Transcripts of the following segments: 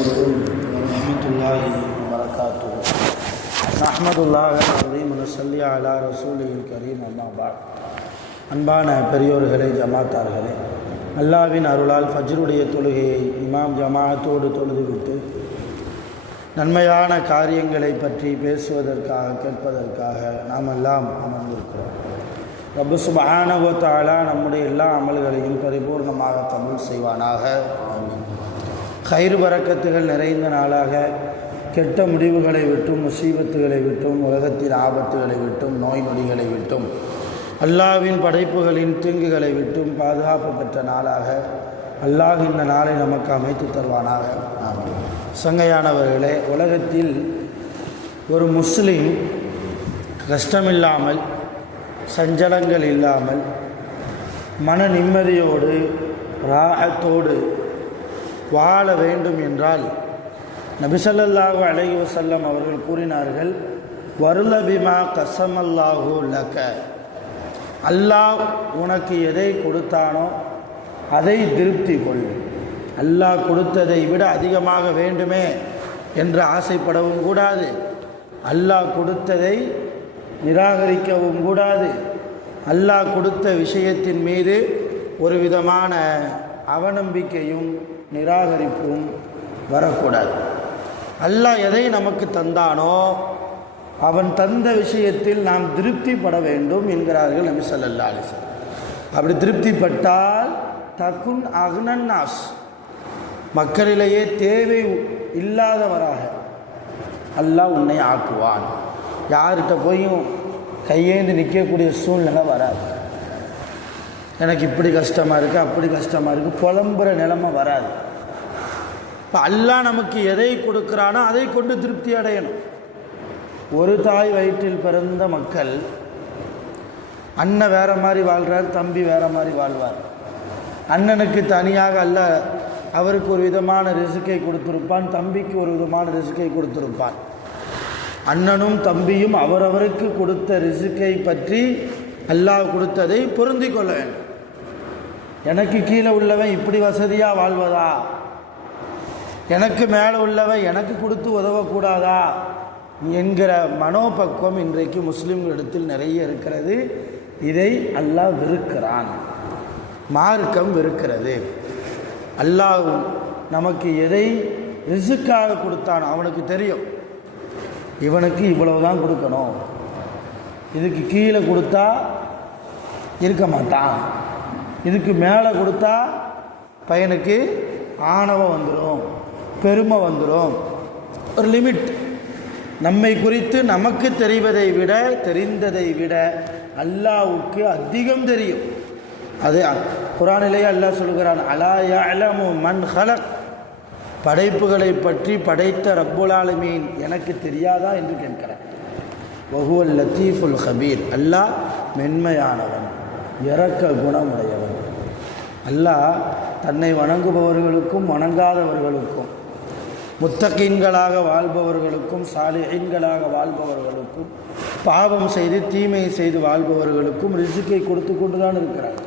عليكم ورحمة الله وبركاته. نحمد الله العظيم ونصلي على رسوله الكريم أما بعد. அன்பான பெரியோர்களே, ஜமாத்தார்களே, அல்லாஹ்வின் அருளால் ஃபஜ்ருடைய தொழுகையை இமாம் ஜமாஅத்தோடு தொழுதுவிட்டு நன்மையான காரியங்களை பற்றி பேசுவதற்காக கேட்பதற்காக நாம் எல்லாம் அமர்ந்திருக்கிறோம். ரப்பு சுப்ஹானஹு வ தஆலா நம்முடைய எல்லா அமல்களையும் பரிபூர்ணமாக கபூல் செய்வானாக. ஆமீன். கைர் பரக்கத்துகள் நிறைந்த நாளாக கெட்ட முடிவுகளை விட்டும், முசீபத்துகளை விட்டும், உலகத்தின் ஆபத்துகளை விட்டும், நோய் நொடிகளை விட்டும், அல்லாஹ்வின் படைப்புகளின் தீங்குகளை விட்டும் பாதுகாப்பு பெற்ற நாளாக அல்லாஹ் இந்த நாளை நமக்கு அமைத்து தருவானாக. ஆமீன். சங்கையானவர்களே, உலகத்தில் ஒரு முஸ்லீம் கஷ்டமில்லாமல், சஞ்சலங்கள் இல்லாமல், மன நிம்மதியோடு, ராஹத்தோடு வாழ வேண்டும் என்றால் நபி ஸல்லல்லாஹு அலைஹி வஸல்லம் அவர்கள் கூறினார்கள், வருல பிமா கஸமல்லாஹு லக, அல்லாஹ் உனக்கு எதை கொடுத்தானோ அதை திருப்தி கொள். அல்லாஹ் கொடுத்ததை விட அதிகமாக வேண்டுமே என்று ஆசைப்படவும் கூடாது, அல்லாஹ் கொடுத்ததை நிராகரிக்கவும் கூடாது, அல்லாஹ் கொடுத்த விஷயத்தின் மீது ஒரு விதமான அவநம்பிக்கையும் நிராகரிப்பும் வரக்கூடாது. அல்லாஹ் எதை நமக்கு தந்தானோ அவன் தந்த விஷயத்தில் நாம் திருப்திப்பட வேண்டும் என்கிறார்கள் நபி ஸல்லல்லாஹு அலைஹி வஸல்லம். அப்படி திருப்திப்பட்டால் தகுன் அக்னன்னாஸ், மக்களிலேயே தேவை இல்லாதவராக அல்லாஹ் உன்னை ஆக்குவான். யார்கிட்ட போயும் கையேந்து நிற்கக்கூடிய சூழ்நிலை வராது. எனக்கு இப்படி கஷ்டமாக இருக்குது, அப்படி கஷ்டமாக இருக்குது, புலம்புற நிலைமை வராது. இப்போ அல்லாஹ் நமக்கு எதை கொடுக்குறானோ அதை கொண்டு திருப்தி அடையணும். ஒரு தாய் வயிற்றில் பிறந்த மக்கள், அண்ணன் வேறு மாதிரி வாழ்கிறார், தம்பி வேறு மாதிரி வாழ்வார். அண்ணனுக்கு தனியாக அல்லாஹ் அவருக்கு ஒரு விதமான ரிஸ்கை கொடுத்துருப்பான், தம்பிக்கு ஒரு விதமான ரிஸ்கை கொடுத்துருப்பான். அண்ணனும் தம்பியும் அவரவருக்கு கொடுத்த ரிஸ்கை பற்றி அல்லாஹ் கொடுத்ததை பொருந்தி கொள்ள வேண்டும். எனக்கு கீழே உள்ளவன் இப்படி வசதியாக வாழ்வதா, எனக்கு மேலே உள்ளவன் எனக்கு கொடுத்து உதவக்கூடாதா என்கிற மனோபக்குவம் இன்றைக்கு முஸ்லிம்களிடத்தில் நிறைய இருக்கிறது. இதை அல்லாஹ் வெறுக்கிறான், மார்க்கம் வெறுக்கிறது. அல்லாஹ் நமக்கு எதை ரிஸ்க்காக கொடுத்தான் அவனுக்கு தெரியும். இவனுக்கு இவ்வளவு தான் கொடுக்கணும், இதுக்கு கீழே கொடுத்தா இருக்க மாட்டான், இதுக்கு மேலே கொடுத்தா பையனுக்கு ஆணவம் வந்துடும், பெருமை வந்துடும். ஒரு லிமிட். நம்மை குறித்து நமக்கு தெரிந்ததை விட அல்லாஹ்வுக்கு அதிகம் தெரியும். அது குர்ஆனிலேயே அல்லாஹ் சொல்கிறான், அலா யஅலமு மன் ஹலக், படைப்புகளை பற்றி படைத்த ரப்புல் ஆலமீன் எனக்கு தெரியாதா என்று கேட்கிறார். வஹுவல் லத்தீஃபுல் ஹபீர், அல்லாஹ் மென்மையானவன், இரக்க குணமுடையவன். அல்லாஹ் தன்னை வணங்குபவர்களுக்கும் வணங்காதவர்களுக்கும், முத்தகீன்களாக வாழ்பவர்களுக்கும் சாலிஹீன்களாக வாழ்பவர்களுக்கும், பாவம் செய்து தீமை செய்து வாழ்பவர்களுக்கும் ரிஸ்கை கொடுத்து கொண்டு தான் இருக்கிறார்.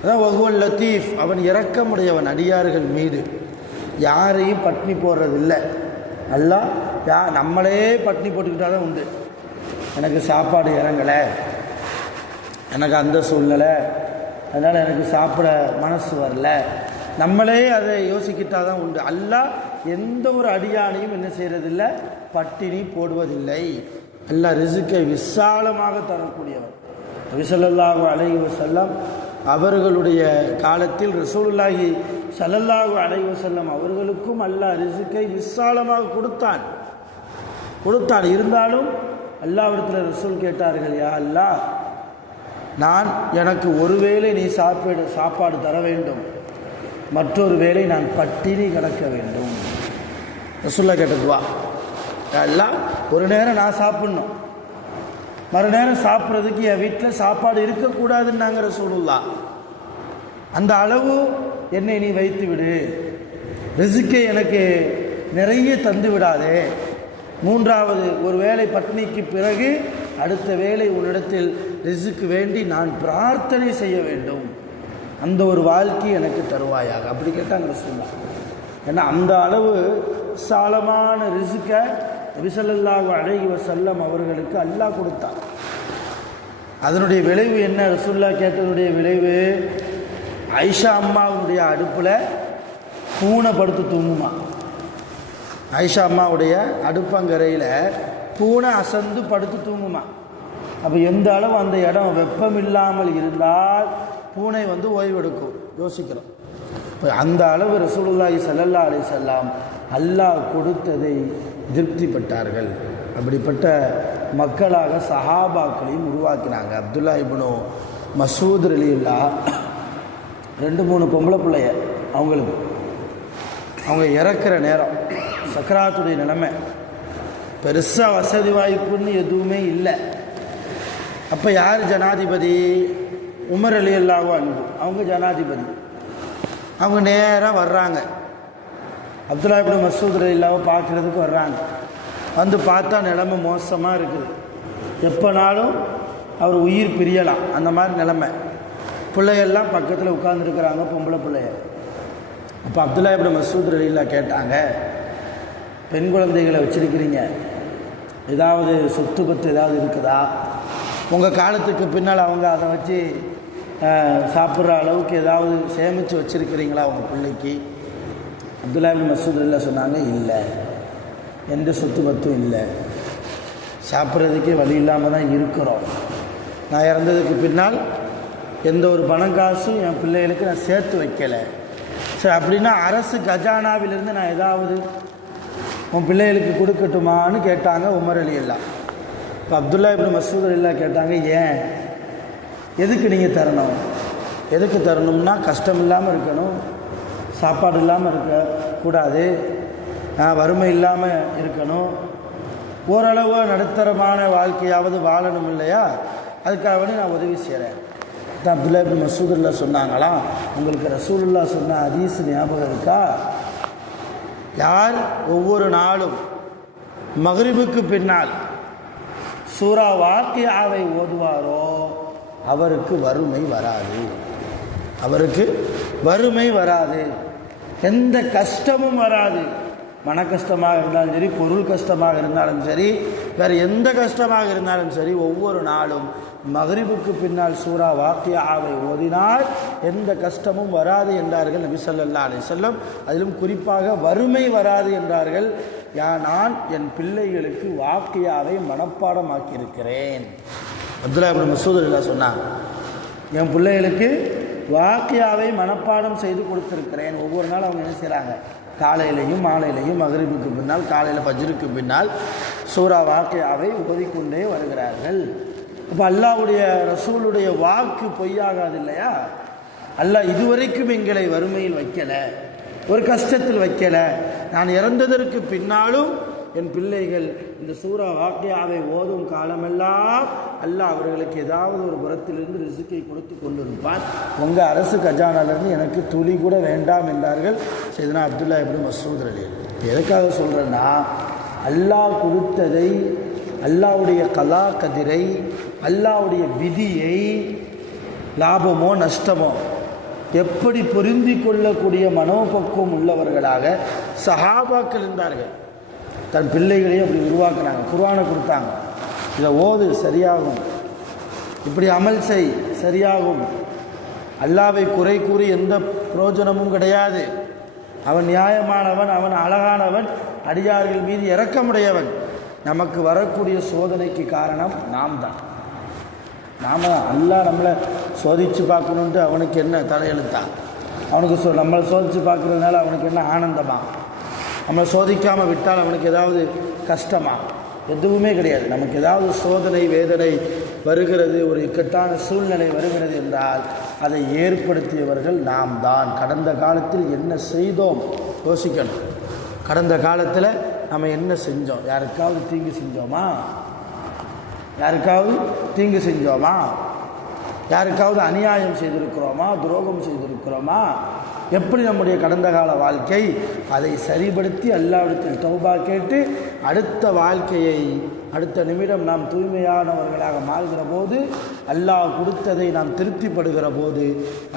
அதான் வஹுவல் லத்தீஃப், அவன் இரக்கமுடையவன் அடியார்கள் மீது. யாரையும் பட்னி போடுறதில்லை அல்லாஹ். நம்மளே பட்னி போட்டுக்கிட்டால் தான் உண்டு. எனக்கு சாப்பாடு இறங்கலை, எனக்கு அந்த சூழ்நிலை, அதனால் எனக்கு சாப்பிட மனசு வரல, நம்மளே அதை யோசிக்கிட்டால் தான் உண்டு. அல்லாஹ் எந்த ஒரு அடியானையும் என்ன செய்கிறதில்லை, பட்டினி போடுவதில்லை. அல்லாஹ் ரிஸ்கை விசாலமாக தரக்கூடியவன். நபி ஸல்லல்லாஹு அலைஹி வஸல்லம் அவர்களுடைய காலத்தில் ரசூலுல்லாஹி ஸல்லல்லாஹு அலைஹி வஸல்லம் அவர்களுக்கும் அல்லாஹ் ரிஸ்கை விசாலமாக கொடுத்தான். இருந்தாலும் அல்லாஹ்விடத்தில் ரசூல் கேட்டார்கள், யா அல்லாஹ், எனக்கு ஒரு வேளை நீ சாப்பாடு தர வேண்டும், மற்றொரு வேளை நான் பட்டினி கிடக்க வேண்டும். ரசூலுல்லாஹ் கேட்டதுவா, எல்லாம் ஒரு நேரம் நான் சாப்பிட்ணும், மறு நேரம் சாப்பிட்றதுக்கு என் வீட்டில் சாப்பாடு இருக்கக்கூடாதுன்னாங்க ரசூலுல்லாஹ். அந்த அளவு என்னை நீ வைத்து விடு, ரிஸ்கை எனக்கு நிறைய தந்து விடாதே. மூன்றாவது ஒரு வேளை பட்டினிக்கு பிறகு அடுத்த வேளை உன்னிடத்தில் ரிஸ்க் வேண்டி நான் பிரார்த்தனை செய்ய வேண்டும், அந்த ஒரு வாழ்க்கை எனக்கு தருவாயாக. அப்படி கேட்டாங்க ரசூலுல்லாஹ். ஏன்னா அந்த அளவு விசாலமான ரிஸ்கை நபி ஸல்லல்லாஹு அலைஹி வஸல்லம் அவர்களுக்கு அல்லாஹ் கொடுத்தான். அதனுடைய விளைவு என்ன? ரசூலுல்லாஹ் கேட்டதுடைய விளைவு, ஆயிஷா அம்மாவுடைய அடுப்பில் பூனை படுத்து தூங்குமா. ஆயிஷா அம்மாவுடைய அடுப்பங்கரையில் பூனை அசந்து படுத்து தூங்குமா. அப்போ எந்த அளவு அந்த இடம் வெப்பம் இல்லாமல் இருந்தால் பூனை ஓய்வெடுக்கும். யோசிக்கிறோம். இப்போ அந்த அளவு ரசூலுல்லாஹி ஸல்லல்லாஹு அலைஹி வஸல்லம் அல்லாஹ் கொடுத்ததை திருப்திப்பட்டார்கள். அப்படிப்பட்ட மக்களாக சஹாபாக்களையும் உருவாக்கினாங்க. அப்துல்லா இப்னு மசூத் ரலியல்லாஹு 2-3 பொம்பளை பிள்ளைய அவங்களுக்கு, அவங்க இறக்குற நேரம், சக்கராத்துடைய நிலைமை, பெருசாக வசதி வாய்ப்புன்னு எதுவுமே இல்லை. அப்போ யார் ஜனாதிபதி? உமர் ரலியல்லாஹு அன்ஹு அவங்க ஜனாதிபதி. அவங்க நேராக வர்றாங்க, அப்துல்லா இப்னு மசூத் ரலியல்லாஹு பார்க்குறதுக்கு வர்றாங்க. வந்து பார்த்தா நிலைமை மோசமாக இருக்குது. எப்போனாலும் அவர் உயிர் பிரியலாம், அந்த மாதிரி நிலைமை. பிள்ளைகள்லாம் பக்கத்தில் உட்கார்ந்துருக்கிறாங்க, பொம்பளை பிள்ளைய. அப்போ அப்துல்லா இப்னு மசூத் ரலியல்லாஹு கேட்டாங்க, பெண் குழந்தைகளை வச்சுருக்கிறீங்க, ஏதாவது சொத்து பத்து ஏதாவது இருக்குதா? உங்கள் காலத்துக்கு பின்னால் அவங்க அதை வச்சு சாப்பிட்ற அளவுக்கு ஏதாவது சேமித்து வச்சுருக்கிறீங்களா உங்கள் பிள்ளைக்கு? அப்துல்லா இப்னு மசூத் ரலியல்லாஹு சொன்னாங்க, இல்லை, எந்த சொத்து பத்தும் இல்லை, சாப்பிட்றதுக்கே வழி இல்லாமல் தான் இருக்கிறோம். நான் இறந்ததுக்கு பின்னால் எந்த ஒரு பணம் காசும் என் பிள்ளைகளுக்கு நான் சேர்த்து வைக்கலை. சரி, அப்படின்னா அரசு கஜானாவிலிருந்து நான் ஏதாவது உன் பிள்ளைகளுக்கு கொடுக்கட்டுமான்னு கேட்டாங்க உமர் ரலியல்லாஹு. இப்போ அப்துல்லா இப்னு மசூத் ரலியல்லாஹு கேட்டாங்க, ஏன், எதுக்கு நீங்கள் தரணும்? எதுக்கு தரணும்னா, கஷ்டம் இல்லாமல் இருக்கணும், சாப்பாடு இல்லாமல் இருக்கக்கூடாது, வறுமை இல்லாமல் இருக்கணும், ஓரளவு நடுத்தரமான வாழ்க்கையாவது வாழணும் இல்லையா? அதுக்காக நான் உதவி செய்கிறேன். தான் அப்துல்லா இப்னு மசூத் ரலியல்லாஹு சொன்னாங்களாம், உங்களுக்கு ரசூலுல்லாஹ் சொன்ன ஹதீஸ் ஞாபகம் இருக்கா? யார் ஒவ்வொரு நாளும் மக்ரிபுக்கு பின்னால் சூரா வாக்கியாவை ஓதுவாரோ அவருக்கு வறுமை வராது, அவருக்கு வறுமை வராது, எந்த கஷ்டமும் வராது. மன கஷ்டமாக இருந்தாலும் சரி, பொருள் கஷ்டமாக இருந்தாலும் சரி, வேறு எந்த கஷ்டமாக இருந்தாலும் சரி, ஒவ்வொரு நாளும் மக்ரிபுக்கு பின்னால் சூரா வாக்கியாவை ஓதினால் எந்த கஷ்டமும் வராது என்றார்கள் நபி ஸல்லல்லாஹு அலைஹி வஸல்லம். அதிலும் குறிப்பாக வறுமை வராது என்றார்கள். நான் என் பிள்ளைகளுக்கு வாக்கியாவை மனப்பாடமாக்கியிருக்கிறேன். அப்துல்லா இப்னு மசூத் ரலியல்லாஹு சொன்னாங்க, என் பிள்ளைகளுக்கு வாக்கியாவை மனப்பாடம் செய்து கொடுத்துருக்கிறேன். ஒவ்வொரு நாள் அவங்க என்ன செய்கிறாங்க, காலையிலையும் மாலையிலையும் மக்ரிபுக்கு பின்னால், காலையில் ஃபஜ்ருக்கு பின்னால் சூரா வாக்கியாவை ஓதிக்கொண்டே வருகிறார்கள். இப்போ அல்லாஹ்வுடைய ரசூலுடைய வாக்கு பொய்யாகாது இல்லையா? அல்லாஹ் இதுவரைக்கும் எங்களை வறுமையில் வைக்கலை, ஒரு கஷ்டத்தில் வைக்கலை. நான் இறந்ததற்கு பின்னாலும் என் பிள்ளைகள் இந்த சூரா வாக்கியாவை ஓதும் காலமெல்லாம் அல்லாஹ் அவர்களுக்கு ஏதாவது ஒரு புறத்திலிருந்து ரிஸ்கை கொடுத்து கொண்டிருப்பான். உங்கள் அரசு கஜானாலிருந்து எனக்கு துளி கூட வேண்டாம் என்றார்கள் சையதுனா அப்துல்லா இப்னு மசூத் ரலியல்லாஹு. எதுக்காக சொல்கிறேன்னா, அல்லாஹ் கொடுத்ததை, அல்லாஹ்வுடைய கலா கதிரை, அல்லாஹ்வுடைய விதியை, லாபமோ நஷ்டமோ எப்படி பொருந்தி கொள்ளக்கூடிய மனோபக்குவம் உள்ளவர்களாக சஹாபாக்கள் இருந்தார்கள். தன் பிள்ளைகளையும் அப்படி உருவாக்குனாங்க. குர்ஆனை கொடுத்தாங்க, இதை ஓது சரியாகும், இப்படி அமல் செய் சரியாகும். அல்லாஹ்வை குறை கூறி எந்த பிரயோஜனமும் கிடையாது. அவன் நியாயமானவன், அவன் அழகானவன், அடியார்கள் மீது இரக்கமுடையவன். நமக்கு வரக்கூடிய சோதனைக்கு காரணம் நாம் தான். நாம் அல்லாஹ் நம்மளை சோதித்து பார்க்கணுன்ட்டு அவனுக்கு என்ன தலையெழுத்தா? அவனுக்கு நம்மளை சோதித்து பார்க்குறதுனால அவனுக்கு என்ன ஆனந்தமா? நம்மளை சோதிக்காமல் விட்டால் அவனுக்கு ஏதாவது கஷ்டமா? எதுவுமே கிடையாது. நமக்கு ஏதாவது சோதனை வேதனை வருகிறது, ஒரு இக்கட்டான சூழ்நிலை வருகிறது என்றால் அதை ஏற்படுத்தியவர்கள் நாம் தான். கடந்த காலத்தில் என்ன செய்தோம் யோசிக்கணும். கடந்த காலத்தில் நம்ம என்ன செஞ்சோம்? யாருக்காவது தீங்கு செஞ்சோமா? யாருக்காவது தீங்கு செஞ்சோமா? யாருக்காவது அநியாயம் செய்திருக்கிறோமா? துரோகம் செய்திருக்கிறோமா? எப்படி நம்முடைய கடந்த கால வாழ்க்கை? அதை சரிபடுத்தி அல்லாஹ்விடத்தில் தௌபா கேட்டு அடுத்த வாழ்க்கையை, அடுத்த நிமிடம் நாம் தூய்மையானவர்களாக மாறுகிற போது, அல்லாஹ் கொடுத்ததை நாம் திருப்திப்படுகிற போது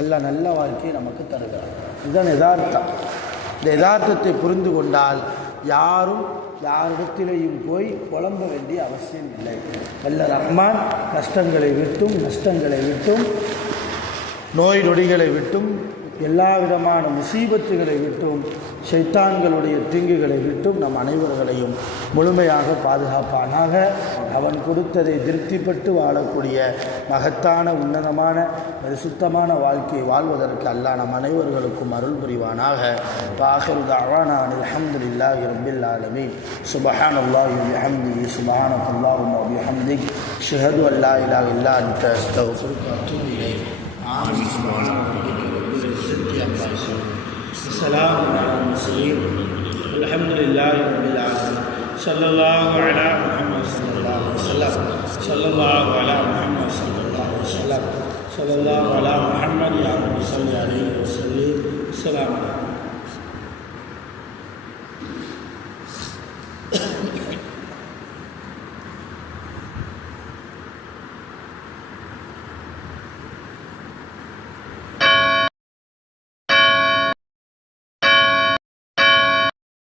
அல்லாஹ் நல்ல வாழ்க்கையை நமக்கு தருகிறார். இதுதான் யதார்த்தம். இந்த யதார்த்தத்தை புரிந்து கொண்டால் யாரும் யாரிடத்திலேயும் போய் புலம்ப வேண்டிய அவசியம் இல்லை. வல்ல ரஹ்மான் கஷ்டங்களை விட்டும் நஷ்டங்களை விட்டும் நோய் நொடிகளை விட்டும் எல்லா விதமான முசீபத்துகளை விட்டும் ஷைத்தான்களுடைய தீங்குகளை விட்டும் நம் அனைவர்களையும் முழுமையாக பாதுகாப்பானாக. அவன் கொடுத்ததை திருப்திப்பட்டு வாழக்கூடிய மகத்தான உன்னதமான பரிசுத்தமான வாழ்க்கையை வாழ்வதற்கு அல்லாஹ் நம் அனைவர்களுக்கும் அருள் புரிவானாக. ஆகிரு தஅவானா அல்ஹம்துலில்லாஹி ரப்பில் ஆலமீன். சுப்ஹானல்லாஹி வ பிஹம்திஹி சுப்ஹானல்லாஹி வ பிஹம்திஹி அஷ்ஹது அன் லா இலாஹா இல்லா அன்த அஸ்தக்ஃபிருக வ அத்தூபு இலைக். ஆமீன். السلام على المرسلين والحمد لله رب العالمين. صلى الله على محمد صلى الله عليه وسلم. صلى الله على محمد صلى الله عليه وسلم. صلى الله على محمد يا رب صل عليه وسلم. السلام عليكم.